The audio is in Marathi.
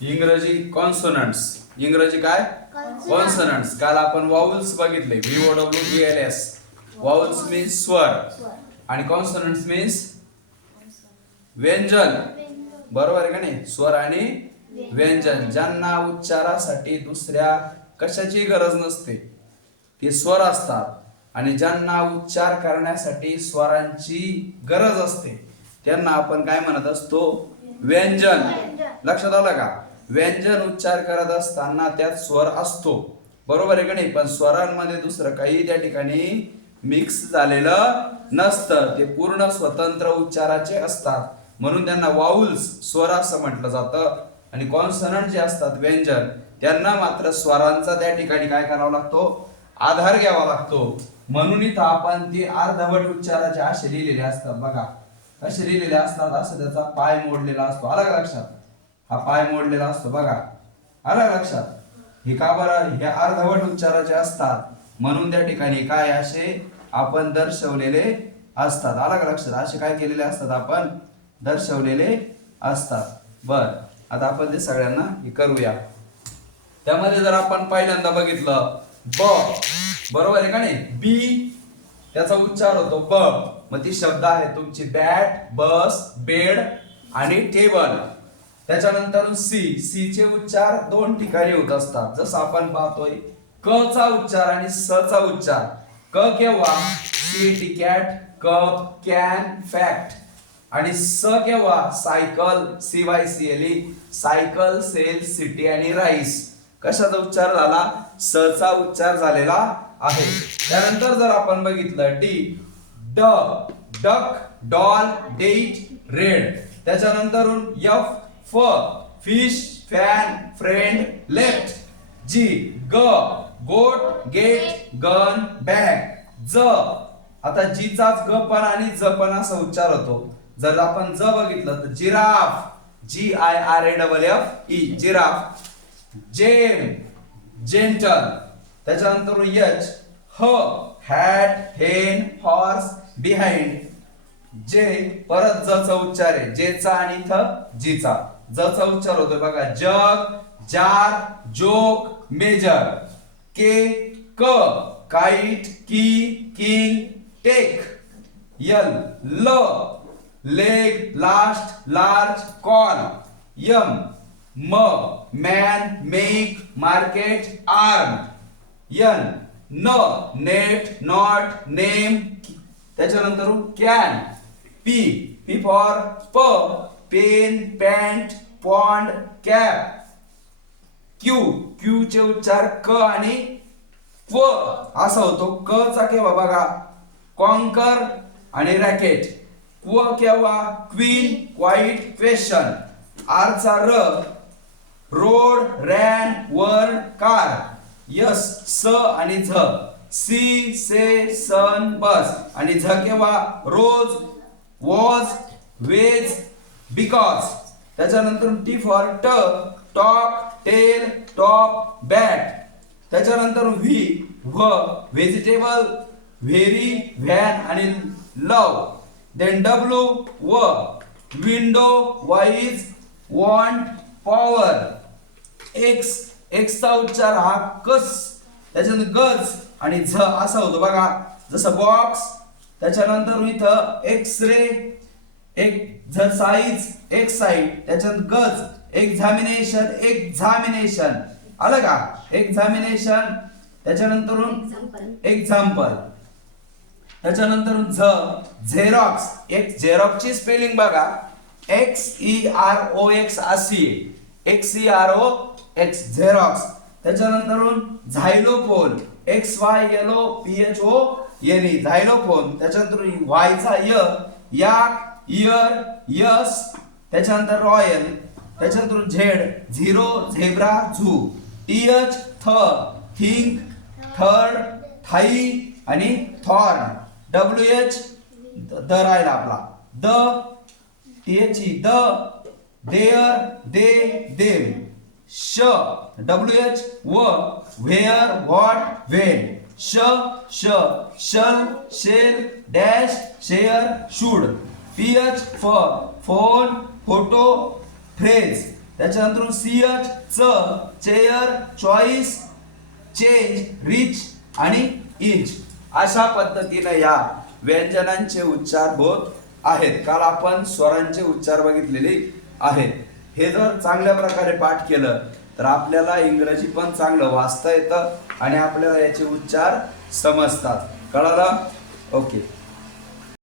इंग्रजी कॉन्सोनंट्स. इंग्रजी काय? कॉन्सोनंट्स. काल आपण वाउल्स बघितले. VOWELS. वाउल्स मीन्स स्वर आणि कॉन्सोनंट्स मीन्स व्यंजन. बरोबर आहे का नाही? स्वर आणि व्यंजन ज्यांना उच्चारासाठी दुसऱ्या कशाची गरज नसते ते स्वर असतात आणि ज्यांना उच्चार करण्यासाठी स्वरांची गरज असते त्यांना आपण काय म्हणत असतो? व्यंजन. लक्षात आलं का? व्यंजन उच्चार करत असताना त्यात स्वर असतो. बरोबर आहे का नाही? पण स्वरांमध्ये दुसरं काही त्या ठिकाणी मिक्स झालेलं नसतं. ते पूर्ण स्वतंत्र उच्चाराचे असतात. म्हणून त्यांना वाउल्स स्वर असं म्हटलं जातं आणि कॉन्सोनंट जे असतात व्यंजन त्यांना मात्र स्वरांचा त्या ठिकाणी काय करावा लागतो? आधार घ्यावा लागतो. म्हणून इथं आपण ते अर्धवट उच्चाराचे असे लिहिलेले असतात बघा. कसे लिहिलेले असतात? असं त्याचा पाय मोडलेला असतो. आला का लक्षात? हा पाय मोडलेला असतो बघा. आला लक्षात? हे का बरं? हे अर्धवट उच्चाराचे असतात म्हणून त्या ठिकाणी काय असे आपण दर्शवलेले असतात. आला का लक्षात? असे काय केलेले असतात? आपण दर्शवलेले असतात. बर, आता आपण ते सगळ्यांना हे करूया. त्यामध्ये जर आपण पहिल्यांदा बघितलं ब, बरोबर आहे का नाही? बी त्याचा उच्चार होतो ब. मग ती शब्द आहे तुमची बॅट, बस, बेड आणि टेबल. त्याच्यानंतर सी. सी चे उच्चार दोन ठिकाणी होत असतात. जसं आपण पाहतोय क चा उच्चार आणि स चा उच्चार. क केव्हा? C cat, cup, can, fact. आणि स केव्हा? Cycle, CYCLE, cycle, cell, city आणि राईस. कशाचा उच्चार झाला? स चा उच्चार झालेला आहे. त्यानंतर जर आपण बघितलं डी, ड, डक, डॉल, डेट, रेड. त्याच्यानंतर एफ, फ, फिश, फॅन, फ्रेंड, लेफ्ट. जी, ग, गोट, गेट, गन, बॅग. ज, आता जीचाच ग पण आणि ज पण असा उच्चार होतो. जर आपण ज बघितलं तर जिराफ, GIRAFFE, जिराफ. जेम, जेंटल. त्याच्यानंतर यच, ह, हॅट, हेन, हॉर्स, बिहाइंड. जे परत ज चा उच्चार आहे. जेचा आणि इथं जीचा ज चा उच्चार होतोय बघा. जग, जार, जोक, मेजर. के, क, kite, key, king, take. L, ल, leg, last, large, call. M, म, man, make, market, arm. N, न, नेट, नॉट, नेम. त्याच्यानंतर कॅन. पी, पी फॉर प, pen, pant, pond, cap. Q, Q चे उच्चार क आणि क्व असा होतो. क चा केव्हा बघा? कॉन्कर आणि रॅकेट. क्व केव्हा? Queen, quite, question. आर चा र, road, ran, word, car. Yes, स आणि झ, सी, से, सन, बस. आणि झ केव्हा? रोज, वॉज, वेज, बिकॉज. त्याच्यानंतर टी फॉर ट, टॉक, टेल, टॉप, बॅट. त्याच्यानंतर व्ही, व्ह, व्हेजिटेबल, व्हेरी, व्हॅन आणि लव. देन डब्ल्यू, व, window, wise, want, power. X, x चा उच्चार हा कस. त्याच्यानंतर गज आणि झ असा होतो बघा. जसं बॉक्स. त्याच्यानंतर इथं एक्स रे, एक झ साईज, एक साईड. त्याच्यानंतर गज, एक्झामिनेशन, एक्झामिनेशन. आलं का? एक्झामिनेशन. त्याच्यानंतर एक्झाम्पल. त्याच्यानंतर झ, झेरॉक्स. एक झेरॉक्सची स्पेलिंग बघा. XEROX अशी आहे. XEROX, xerox. त्याच्यानंतर झायलोफोन. XYLOPHONE, xylophone. त्याच्यानंतर वायचा य, याक, इयर, यस. त्याच्यानंतर रॉयल. त्याच्यानंतर Z, zero, zebra, zoo. TH, थ, थिंक, थर्ड, थाई आणि थॉर्न. WH, द राहिला आपला. द, TH, द, देअर, दे, देम. श, WH, व, व्हेअर, व्हॉट, व्हेन. श, shall, shell, dash, share, should. PH, फ, फोन, फोटो, फ्रेज. त्याच्यानंतर CH च, चेअर, चॉईस, चेंज, रिच आणि इंच अशा पद्धतीने या व्यंजनांचे उच्चार होत आहेत. काल आपण स्वरांचे उच्चार बघितलेले आहेत. हे जर चांगल्या प्रकारे पाठ केलं तर आपल्याला इंग्रजी पण चांगलं वाचता येतं आणि आपल्याला याचे उच्चार समजतात. कळालं? ओके.